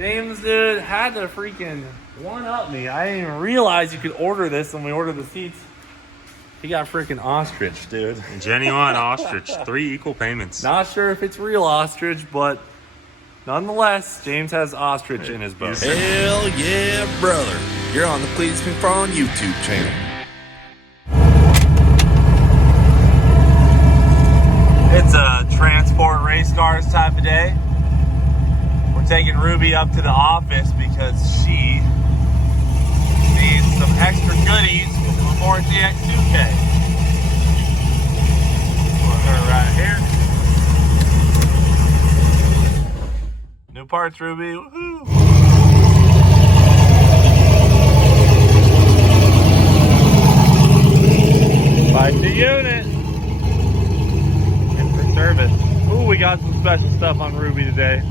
James, dude, had to freaking one-up me. I didn't even realize you could order this when we ordered the seats. He got freaking ostrich, dude. Genuine ostrich. 3 equal payments. Not sure if it's real ostrich, but nonetheless, James has ostrich in his boat. Hell yeah, brother. You're on the Cleetus McFarland YouTube channel. It's a transport race cars type of day. We're taking Ruby up to the office because she needs some extra goodies for TX2K. Put her right here. New parts, Ruby. Woohoo! Fight the unit. And for service. Ooh, we got some special stuff on Ruby today.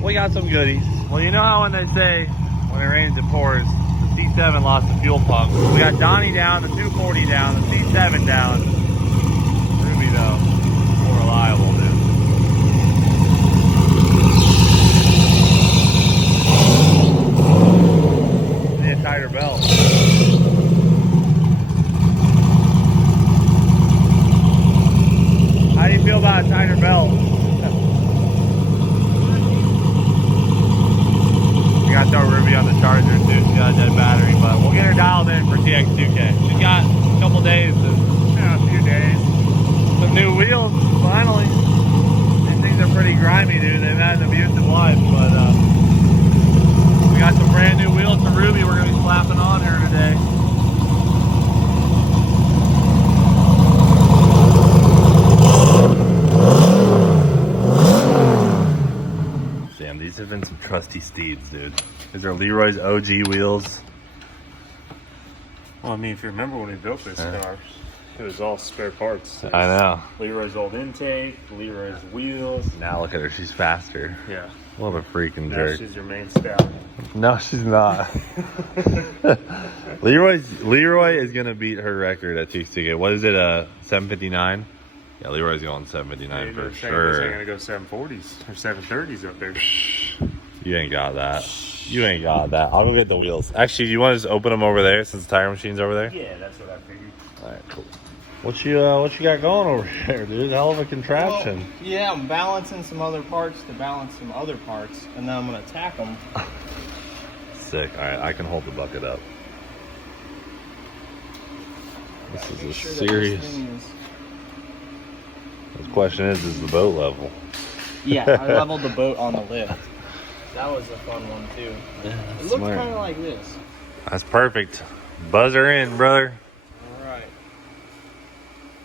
We got some goodies. Well, you know how when they say, when it rains, it pours, the C7 lost the fuel pump. We got Donnie down, the 240 down, the C7 down. Ruby, though, more reliable, dude. Need a tighter belt. How do you feel about a tighter belt? We got to throw Ruby on the charger too. She got a dead battery, but we'll get her dialed in for TX2K. She's got a couple days, a few days. Some new wheels, finally. These things are pretty grimy, dude. They've had an abusive life, but we got some brand new wheels for Ruby we're going to be slapping on her today. Damn, these have been some trusty steeds, dude. These are Leroy's OG wheels. Well, I mean, if you remember when we built this car, it was all spare parts. I know. Leroy's old intake, Leroy's wheels. Now look at her, she's faster. Yeah. What a freaking Now jerk. she's your main stallion. No, she's not. Leroy is gonna beat her record at TX2K. What is it? 759. Yeah, Leroy's going 759 for sure. They're gonna go 740s or 730s up there. You ain't got that. You ain't got that. I'll go get the wheels. Actually, you want to just open them over there since the tire machine's over there? Yeah, that's what I figured. All right, cool. What you got going over here, dude? Hell of a contraption. Well, yeah, I'm balancing some other parts to balance some other parts, and then I'm gonna tack them. Sick. All right, I can hold the bucket up. This is a serious. The question is the boat level? Yeah, I leveled the boat on the lift. That was a fun one too. Yeah, it looks kind of like this. That's perfect. Buzz her in, brother. All right.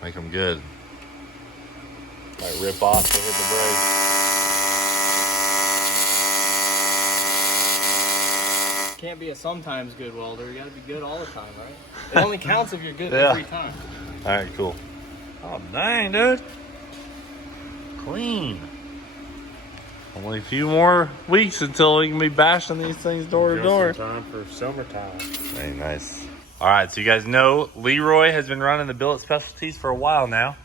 Make them good. Might rip off to hit the brake. Can't be a sometimes good welder. You got to be good all the time, right? It only counts if you're good every time. All right, cool. Oh, dang, dude. Clean. Only a few more weeks until we can be bashing these things door to door. Time for summertime. Very nice. All right, so you guys know Leroy has been running the Billet Specialties for a while now.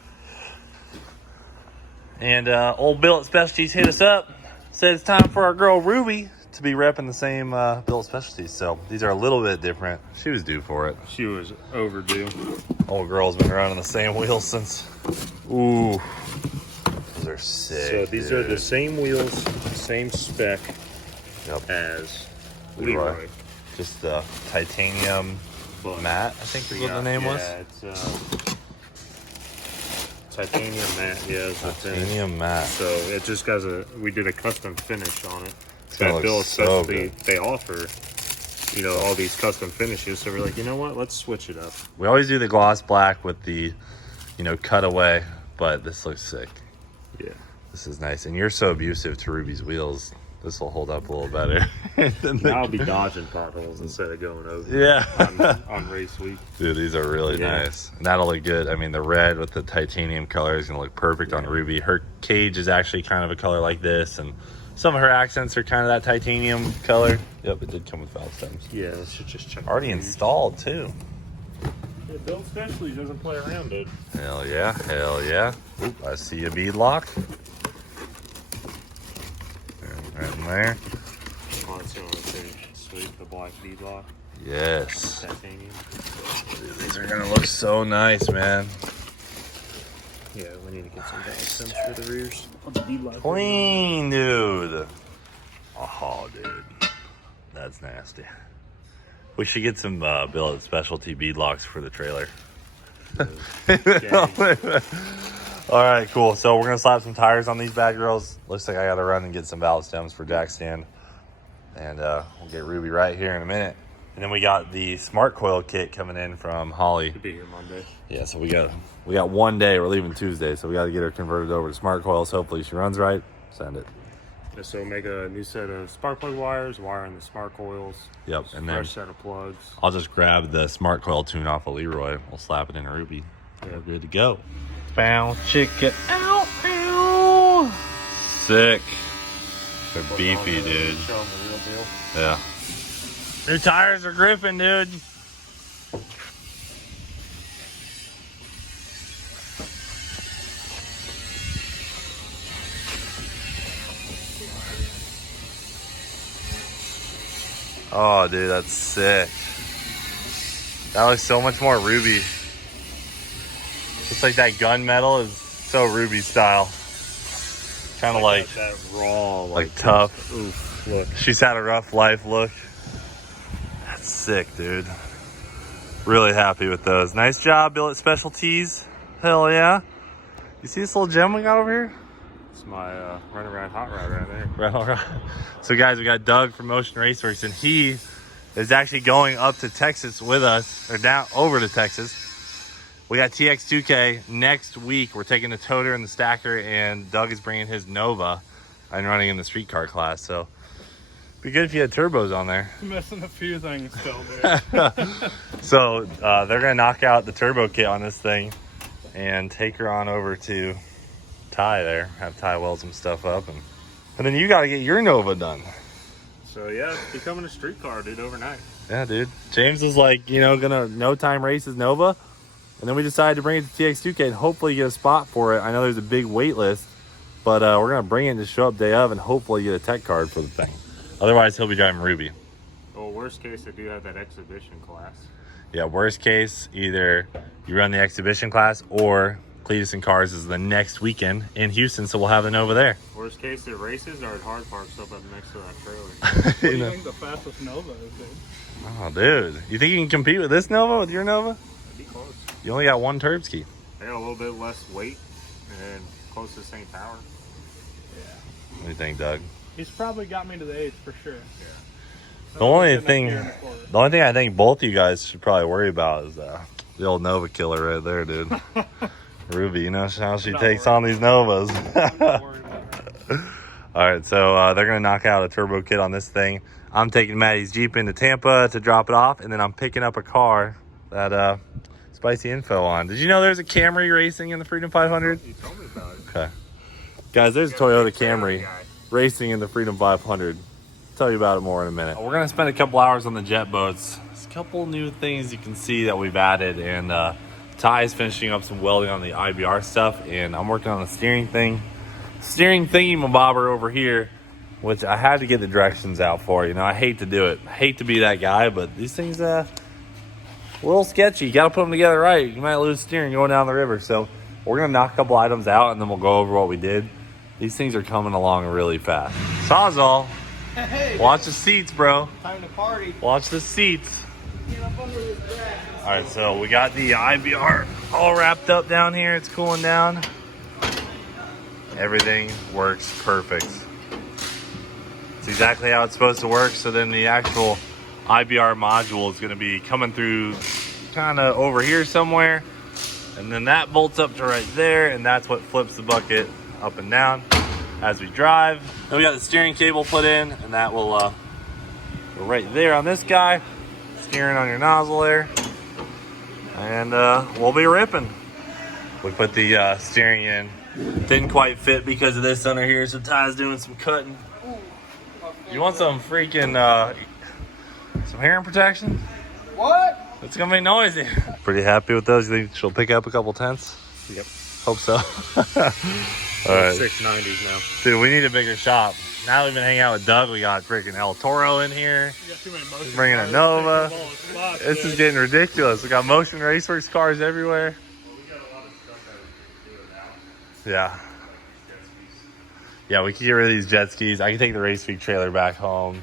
And old Billet Specialties hit us up. Said it's time for our girl Ruby to be repping the same Billet Specialties. So these are a little bit different. She was due for it. She was overdue. Old girl's been running the same wheels since. Ooh. Those are sick. So these are the same wheels, same spec as Leroy. Just the titanium matte, I think is what the name was. Yeah, it's titanium matte. Yeah, it's titanium matte. So it just got we did a custom finish on it. That Billet Specialty, they offer, you know, all these custom finishes. So we're like, you know what? Let's switch it up. We always do the gloss black with the, you know, cutaway, but this looks sick. Yeah. This is nice. And you're so abusive to Ruby's wheels. This will hold up a little better. I'll be dodging potholes instead of going over. Yeah. on race week. Dude, these are really nice. And that'll look good. I mean, the red with the titanium color is going to look perfect on Ruby. Her cage is actually kind of a color like this. And some of her accents are kind of that titanium color. Yep, it did come with valve stems. Yeah, let's just check. Already installed, too. Yeah, Billet Specialties doesn't play around, dude. Hell yeah, hell yeah. Oop, I see a bead lock. Very Right in there. Oh, it's gonna look pretty sweet. The black bead lock. Yes. Titanium. Dude, these are gonna look so nice, man. Yeah, we need to get some valve stems for the rears. Clean, dude. Oh, dude. That's nasty. We should get some billet specialty bead locks for the trailer. All right, cool. So we're gonna slap some tires on these bad girls. Looks like I gotta run and get some valve stems for jack stand. And we'll get Ruby right here in a minute. And then we got the smart coil kit coming in from Holly. Should be here Monday. Yeah, so we got 1 day. We're leaving Tuesday, so we got to get her converted over to smart coils. Hopefully she runs right. Send it. Yeah, so make a new set of spark plug wires, wiring the smart coils. Yep, and then fresh set of plugs. I'll just grab the smart coil tune off of Leroy. We'll slap it in Ruby. Yeah. We're good to go. Bow, chicken. Ow, ow. Sick. They're beefy, dude. Show them the real deal. Yeah. New tires are gripping, dude. Oh, dude, that's sick. That looks so much more Ruby. Just like that gunmetal is so Ruby style. Kind of like that raw, like tough. Oof, look. She's had a rough life look. That's sick, dude. Really happy with those. Nice job, Billet Specialties. Hell yeah. You see this little gem we got over here? It's my run around hot rod right there. Right. So guys, we got Doug from Motion Raceworks, and he is actually going up to Texas with us, or down over to Texas. We got TX2K next week. We're taking the toter and the stacker, and Doug is bringing his Nova and running in the streetcar class. So be good if you had turbos on there. Missing a few things still, dude. So they're gonna knock out the turbo kit on this thing and take her on over to Ty there. Have Ty weld some stuff up, and then you got to get your Nova done. So yeah, it's becoming a street car, dude, overnight. Yeah, dude. James was like, you know, gonna no time race his Nova, and then we decided to bring it to TX2K and hopefully get a spot for it. I know there's a big wait list, but we're gonna bring it and just show up day of and hopefully get a tech card for the thing. Otherwise, he'll be driving Ruby. Well, worst case, I do have that exhibition class. Yeah, worst case, either you run the exhibition class or Cleetus and Cars is the next weekend in Houston, so we'll have the Nova there. Worst case, the races are at hard parks up next to that trailer. What do you think the fastest Nova is, dude? Oh, dude. You think you can compete with this Nova, with your Nova? That'd be close. You only got one turb ski. They got a little bit less weight and close to the same power. Yeah. What do you think, Doug? He's probably got me to the 8th for sure. Yeah. The only thing I think both you guys should probably worry about is the old Nova killer right there, dude. Ruby, you know how she takes on these Novas. All right, so they're gonna knock out a turbo kit on this thing. I'm taking Maddie's Jeep into Tampa to drop it off, and then I'm picking up a car that spicy info on. Did you know there's a Camry racing in the Freedom 500? You told me about it. Okay, guys, there's a Toyota Camry racing in the Freedom 500. I'll tell you about it more in a minute. We're gonna spend a couple hours on the jet boats. There's a couple new things you can see that we've added, and Ty is finishing up some welding on the IBR stuff, and I'm working on the steering thingy-mabobber over here, which I had to get the directions out for. You know, I hate to do it. I hate to be that guy, but these things a little sketchy. You got to put them together right. You might lose steering going down the river. So we're going to knock a couple items out, and then we'll go over what we did. These things are coming along really fast. Sawzall, Hey, watch the seats, bro. time to party. Watch the seats. Get up under this grass. All right, so we got the IBR all wrapped up down here. It's cooling down. Everything works perfect. It's exactly how it's supposed to work. So then the actual IBR module is going to be coming through kind of over here somewhere. And then that bolts up to right there, and that's what flips the bucket up and down as we drive. Then we got the steering cable put in, and that will go right there on this guy. Steering on your nozzle there. And we'll be ripping. We put the steering in. Didn't quite fit because of this under here, so Ty's doing some cutting. You want some freaking some hearing protection? What? It's gonna be noisy. Pretty happy with those. You think she'll pick up a couple tenths? Yep. Hope so. All right, 690s now. dude, we need a bigger shop. now we've been hanging out with Doug. We got freaking El Toro in here. You got too many motion Bringing a cars Nova. taking up all the spots, This dude. is getting ridiculous. We got Motion Raceworks cars everywhere. Well, we got a lot of stuff that we can do now. Yeah. Like jet skis. Yeah, we can get rid of these jet skis. I can take the Race Week trailer back home.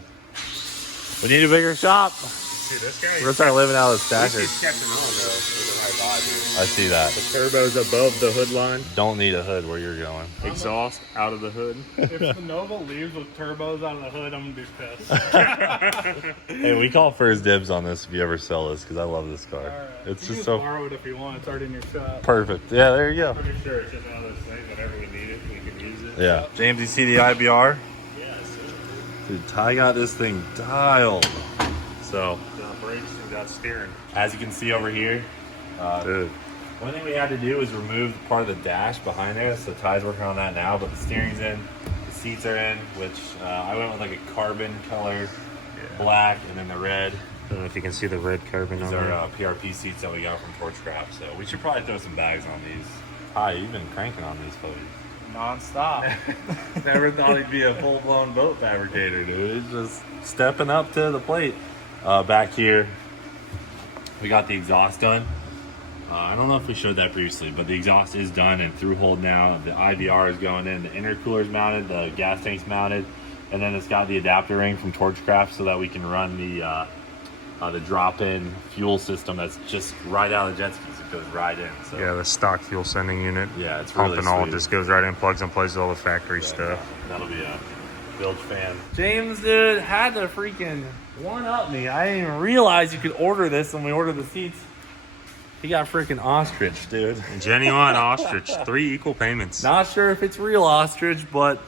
We need a bigger shop. See, this guy, We're gonna start living out of the he's stackers. catching on though with the right body. I see that. The turbo's above the hood line. Don't need a hood where you're going. Exhaust out of the hood. If the Nova leaves with turbos out of the hood, I'm gonna be pissed. Hey, we call first dibs on this if you ever sell this because I love this car. All right. It's You just can so borrow it if you want. It's already in your shop. perfect. Yeah, there you go. Pretty sure it's just one of those things. Whenever we need it, we can use it. Yeah. James, you see the IBR? Yes. Dude, Ty got this thing dialed. So, Got brakes and got steering. as you can see over here, Dude. one thing we had to do was remove part of the dash behind there. So Ty's working on that now, but the steering's in, the seats are in, which I went with like a carbon color, black, and then the red. I don't know if you can see the red carbon These on there. are PRP seats that we got from Torchcraft. So we should probably throw some bags on these. Ty, you've been cranking on these puppies. Non-stop. Never thought he'd be a full-blown boat fabricator, dude. He's just stepping up to the plate. Back here, we got the exhaust done. I don't know if we showed that previously, but the exhaust is done and through hold now. The IBR is going in, the intercooler's mounted, the gas tank's mounted, and then it's got the adapter ring from Torchcraft so that we can run the drop-in fuel system that's just right out of the jet skis. It goes right in. So Yeah, the stock fuel sending unit. yeah, it's Pump really and all sweet. just goes right in, plugs and plays with all the factory stuff. That'll be a Bilge fan. James, dude, had to freaking one-up me. I didn't even realize you could order this when we ordered the seats. He got freaking ostrich, dude. Genuine ostrich, 3 equal payments. Not sure if it's real ostrich, but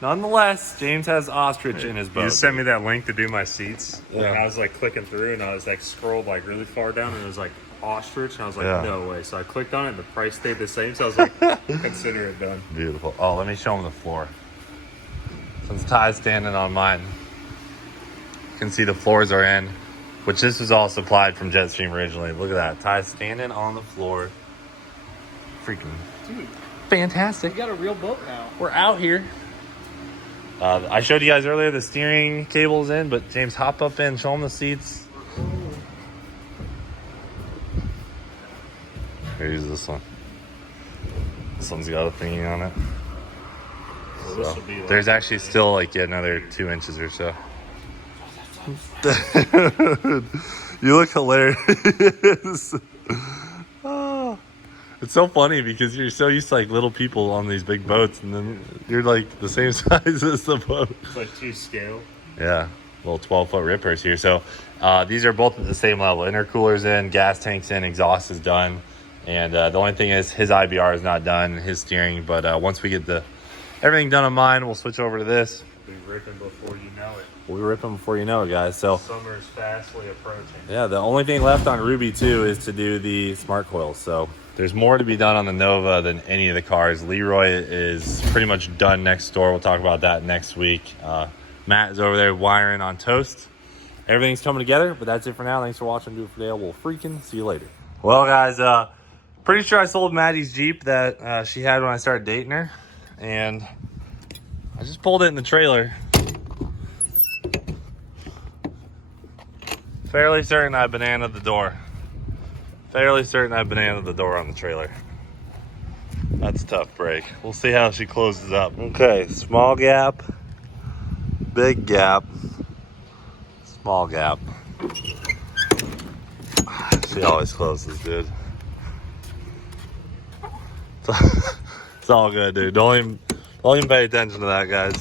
nonetheless, James has ostrich in his boat. You just sent me that link to do my seats. Yeah. And I was like clicking through and I was like scrolled like really far down and it was like ostrich and I was like, Yeah. no way. So I clicked on it and the price stayed the same. So I was like, consider it done. Beautiful. Oh, let me show him the floor. Since Ty's standing on mine, you can see the floors are in, which this was all supplied from Jetstream originally. Look at that. Ty's standing on the floor. Freaking Dude, fantastic. you got a real boat now. We're out here. I showed you guys earlier the steering cable's in, but James, hop up in, show him the seats. Here's this one. This one's got a thingy on it. Well, this will be like, There's actually still like another 2 inches or so. You look hilarious. Oh, it's so funny because you're so used to like little people on these big boats, and then you're like the same size as the boat. it's like 2 scale. Yeah, little 12-foot rippers here. So these are both at the same level. Intercooler's in, gas tank's in, exhaust is done. And the only thing is his IBR is not done, his steering. But once we get everything done on mine, we'll switch over to this. Be ripping before you know it. We'll rip them before you know it, guys. So Summer is fastly approaching. yeah, the only thing left on Ruby 2 is to do the smart coils. So there's more to be done on the Nova than any of the cars. Leroy is pretty much done next door. We'll talk about that next week. Matt is over there wiring on toast. Everything's coming together, but that's it for now. Thanks for watching. Do it for Dale. We'll freaking see you later. Well, guys, pretty sure I sold Maddie's Jeep that she had when I started dating her. And I just pulled it in the trailer. Fairly certain I bananaed the door. Fairly certain I bananaed the door on the trailer. That's a tough break. We'll see how she closes up. Okay, small gap, big gap, small gap. She always closes, dude. It's all good, dude. Don't even pay attention to that, guys.